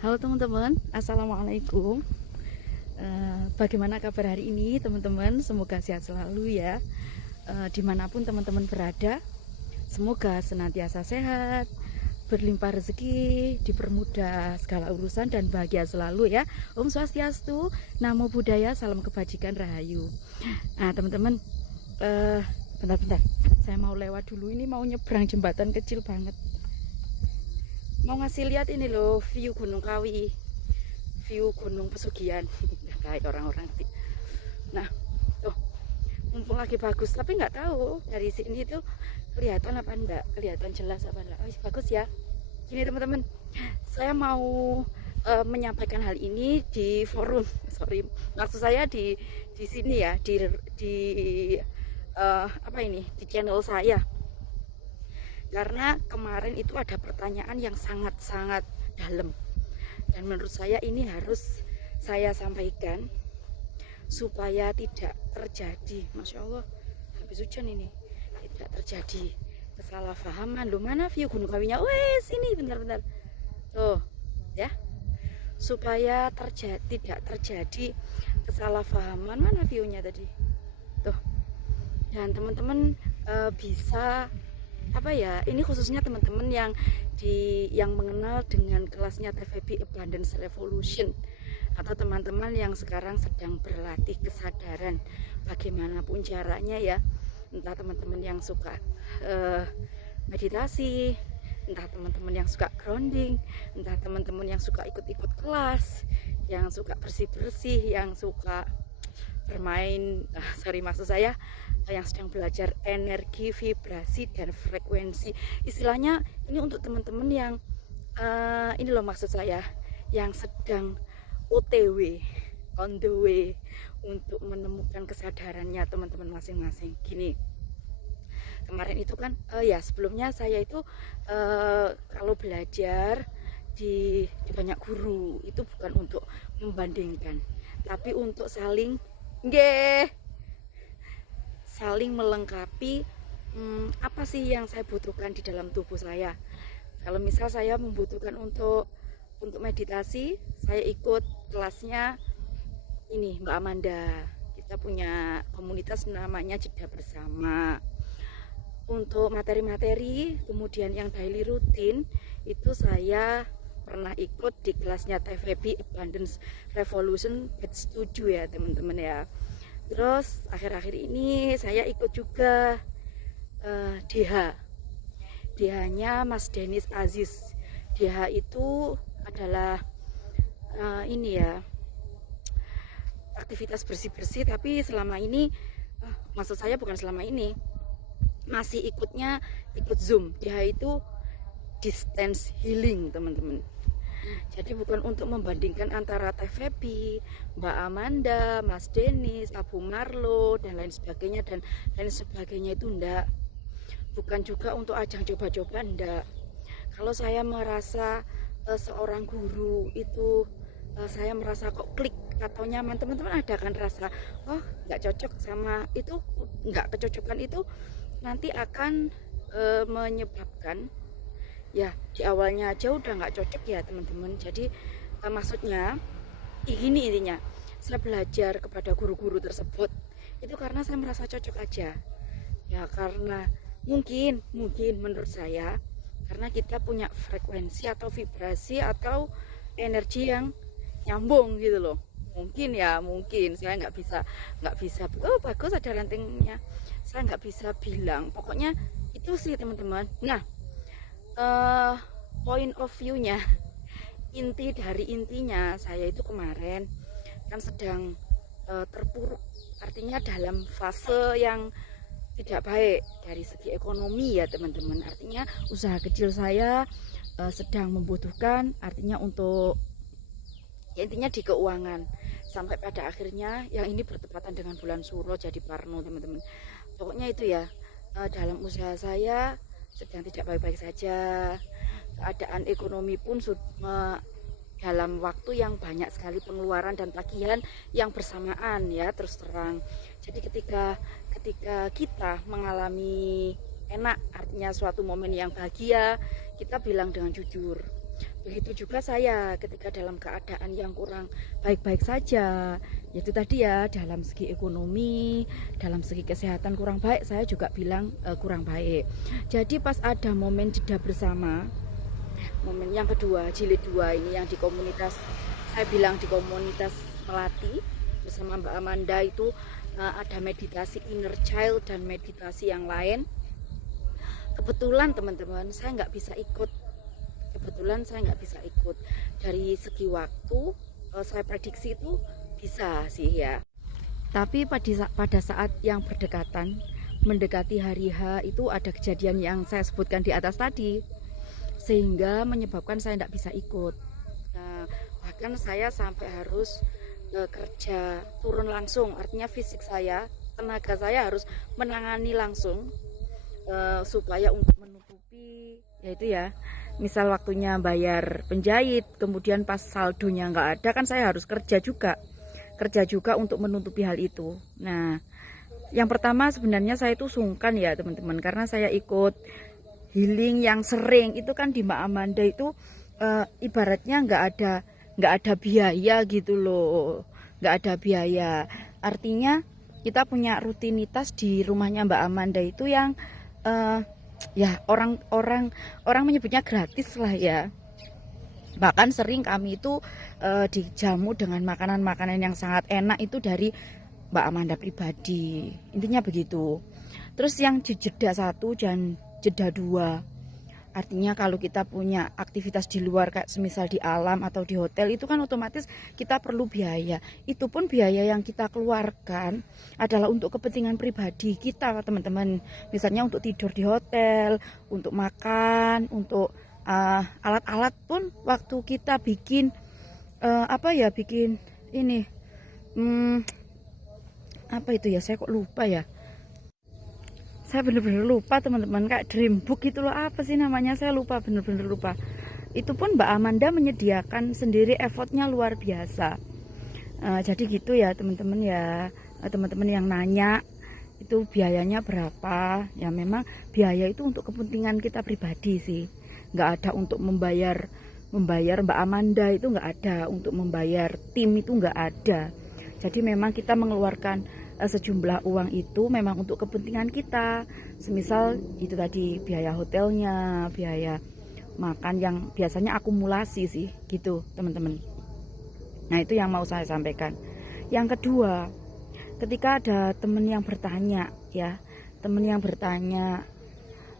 Halo teman-teman, Assalamualaikum. Bagaimana kabar hari ini teman-teman? Semoga sehat selalu ya. Dimanapun teman-teman berada, semoga senantiasa sehat, berlimpah rezeki, dipermudah segala urusan dan bahagia selalu ya. Om Swastiastu, Namo Buddhaya, salam kebajikan rahayu. Nah teman-teman, bentar-bentar, saya mau lewat dulu. Ini mau nyebrang jembatan kecil banget. Mau ngasih lihat ini loh, view Gunung Kawi, view Gunung Pesugihan kayak orang-orang. Nah tuh, mumpung lagi bagus, tapi nggak tahu dari sini tuh kelihatan apa enggak, kelihatan jelas apa enggak. Oh, bagus ya. Gini teman-teman, saya mau menyampaikan hal ini di forum, sorry, maksud saya di sini ya, di apa ini, di channel saya. Karena kemarin itu ada pertanyaan yang sangat-sangat dalam, dan menurut saya ini harus saya sampaikan supaya tidak terjadi, Masya Allah, habis hujan ini, tidak terjadi kesalahpahaman. Loh, mana view Gunung Kawinya? Wes, ini bentar-bentar tuh ya, supaya tidak terjadi kesalahpahaman. Mana viewnya tadi tuh, dan teman-teman bisa apa ya, ini khususnya teman-teman yang mengenal dengan kelasnya TVB Abundance Revolution, atau teman-teman yang sekarang sedang berlatih kesadaran bagaimanapun caranya ya, entah teman-teman yang suka meditasi, entah teman-teman yang suka grounding, entah teman-teman yang suka ikut-ikut kelas, yang suka bersih-bersih, yang suka bermain, sorry maksud saya yang sedang belajar energi, vibrasi, dan frekuensi. Istilahnya ini untuk teman-teman yang ini loh maksud saya, yang sedang OTW, on the way, untuk menemukan kesadarannya teman-teman masing-masing. Gini, kemarin itu kan ya sebelumnya saya itu kalau belajar di banyak guru itu bukan untuk membandingkan, tapi untuk saling melengkapi. Apa sih yang saya butuhkan di dalam tubuh saya. Kalau misal saya membutuhkan untuk meditasi, saya ikut kelasnya ini Mbak Amanda. Kita punya komunitas namanya Jeda Bersama. Untuk materi-materi kemudian yang daily rutin itu saya pernah ikut di kelasnya TVB Abundance Revolution batch 7 ya teman-teman ya. Terus akhir-akhir ini saya ikut juga DH-nya Mas Denis Aziz. DH itu adalah ini ya, aktivitas bersih-bersih, tapi selama ini maksud saya bukan selama ini, masih ikut Zoom. DH itu distance healing teman-teman. Jadi bukan untuk membandingkan antara TVB, Mbak Amanda, Mas Denis, Abu Marlo, dan lain sebagainya itu enggak. Bukan juga untuk ajang coba-coba, enggak. Kalau saya merasa seorang guru itu saya merasa kok klik atau nyaman, teman-teman ada kan rasa oh nggak cocok sama itu, nggak kecocokan itu nanti akan menyebabkan ya di awalnya aja udah nggak cocok ya teman-teman. Jadi maksudnya ini intinya, saya belajar kepada guru-guru tersebut itu karena saya merasa cocok aja ya, karena mungkin menurut saya karena kita punya frekuensi atau vibrasi atau energi yang nyambung gitu loh. Mungkin saya nggak bisa oh bagus ada rantingnya, saya nggak bisa bilang, pokoknya itu sih teman-teman. Nah, point of view-nya, inti dari intinya saya itu kemarin kan sedang terpuruk, artinya dalam fase yang tidak baik dari segi ekonomi ya teman-teman. Artinya usaha kecil saya sedang membutuhkan, artinya untuk ya intinya di keuangan, sampai pada akhirnya yang ini bertepatan dengan bulan Suro jadi parno teman-teman. Pokoknya itu ya, dalam usaha saya sedang tidak baik-baik saja. Keadaan ekonomi pun dalam waktu yang banyak sekali pengeluaran dan tagihan yang bersamaan ya, terus terang. Jadi ketika kita mengalami enak, artinya suatu momen yang bahagia, kita bilang dengan jujur. Begitu juga saya ketika dalam keadaan yang kurang baik-baik saja, yaitu tadi ya, dalam segi ekonomi, dalam segi kesehatan kurang baik, saya juga bilang kurang baik. Jadi pas ada momen jeda bersama, momen yang kedua, jilid 2 ini yang di komunitas, saya bilang di komunitas Melati bersama Mbak Amanda itu ada meditasi inner child dan meditasi yang lain. Kebetulan teman-teman saya nggak bisa ikut. Dari segi waktu saya prediksi itu bisa sih ya, tapi pada saat yang berdekatan mendekati hari H itu ada kejadian yang saya sebutkan di atas tadi, sehingga menyebabkan saya tidak bisa ikut. Nah, bahkan saya sampai harus kerja turun langsung, artinya fisik saya, tenaga saya harus menangani langsung supaya untuk menutupi, yaitu ya, misal waktunya bayar penjahit, kemudian pas saldonya nggak ada, kan saya harus kerja juga untuk menutupi hal itu. Nah, yang pertama sebenarnya saya itu sungkan ya teman-teman, karena saya ikut healing yang sering itu kan di Mbak Amanda itu ibaratnya nggak ada biaya gitu loh, nggak ada biaya. Artinya kita punya rutinitas di rumahnya Mbak Amanda itu yang ya orang menyebutnya gratis lah ya. Bahkan sering kami itu dijamu dengan makanan-makanan yang sangat enak itu dari Mbak Amanda pribadi. Intinya begitu. Terus yang jeda 1 dan jeda 2, artinya kalau kita punya aktivitas di luar kayak semisal di alam atau di hotel, itu kan otomatis kita perlu biaya. Itu pun biaya yang kita keluarkan adalah untuk kepentingan pribadi kita teman-teman. Misalnya untuk tidur di hotel, untuk makan, untuk alat-alat pun waktu kita bikin bikin ini apa itu ya, saya kok lupa ya. Saya bener-bener lupa teman-teman, kayak dream book gitu loh, apa sih namanya, saya lupa, bener-bener lupa. Itu pun Mbak Amanda menyediakan sendiri, effortnya luar biasa. Jadi gitu ya teman-teman ya, teman-teman yang nanya itu biayanya berapa, ya memang biaya itu untuk kepentingan kita pribadi sih, nggak ada untuk membayar Mbak Amanda, itu nggak ada untuk membayar tim, itu nggak ada. Jadi memang kita mengeluarkan sejumlah uang itu memang untuk kepentingan kita, semisal itu tadi biaya hotelnya, biaya makan yang biasanya akumulasi sih gitu teman-teman. Nah itu yang mau saya sampaikan. Yang kedua, ketika ada teman yang bertanya ya,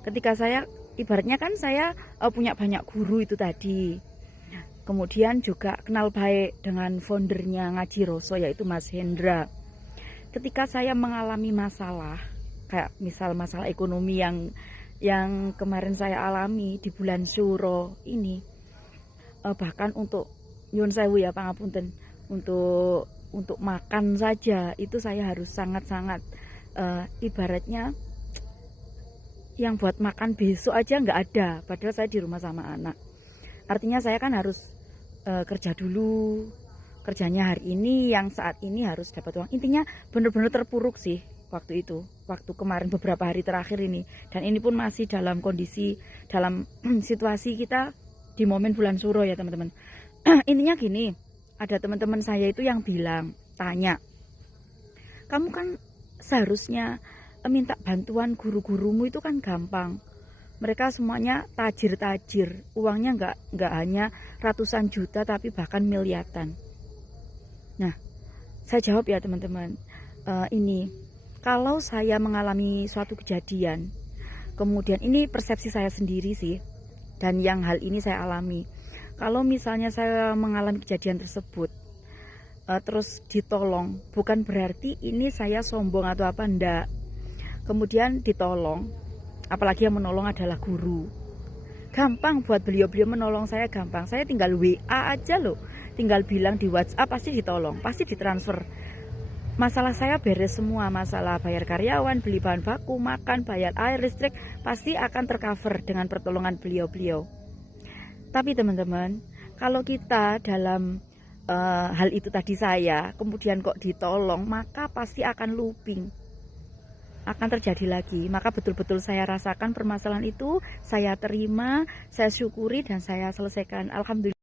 ketika saya ibaratnya kan saya punya banyak guru itu tadi, kemudian juga kenal baik dengan foundernya Ngaji Roso yaitu Mas Hendra. Ketika saya mengalami masalah, kayak misal masalah ekonomi yang kemarin saya alami di bulan Syuro ini, bahkan untuk nyun sewu ya pangapunten, untuk makan saja itu saya harus sangat-sangat ibaratnya yang buat makan besok aja nggak ada, padahal saya di rumah sama anak. Artinya saya kan harus kerja dulu, kerjanya hari ini, yang saat ini harus dapat uang. Intinya benar-benar terpuruk sih waktu itu, waktu kemarin beberapa hari terakhir ini, dan ini pun masih dalam kondisi, dalam situasi kita di momen bulan Suro ya teman-teman. Intinya gini, ada teman-teman saya itu yang bilang, tanya, kamu kan seharusnya minta bantuan guru-gurumu itu kan gampang, mereka semuanya tajir-tajir, uangnya nggak hanya ratusan juta tapi bahkan miliaran. Nah, saya jawab ya teman-teman, ini kalau saya mengalami suatu kejadian, kemudian ini persepsi saya sendiri sih, dan yang hal ini saya alami. Kalau misalnya saya mengalami kejadian tersebut, terus ditolong, bukan berarti ini saya sombong atau apa, enggak. Kemudian ditolong, apalagi yang menolong adalah guru. Gampang buat beliau-beliau menolong saya, gampang. Saya tinggal WA aja loh, tinggal bilang di WhatsApp, pasti ditolong, pasti ditransfer. Masalah saya beres semua, masalah bayar karyawan, beli bahan baku, makan, bayar air, listrik, pasti akan tercover dengan pertolongan beliau-beliau. Tapi teman-teman, kalau kita dalam hal itu tadi saya, kemudian kok ditolong, maka pasti akan looping. akan terjadi lagi. Maka betul-betul saya rasakan permasalahan itu, saya terima, saya syukuri, dan saya selesaikan. Alhamdulillah.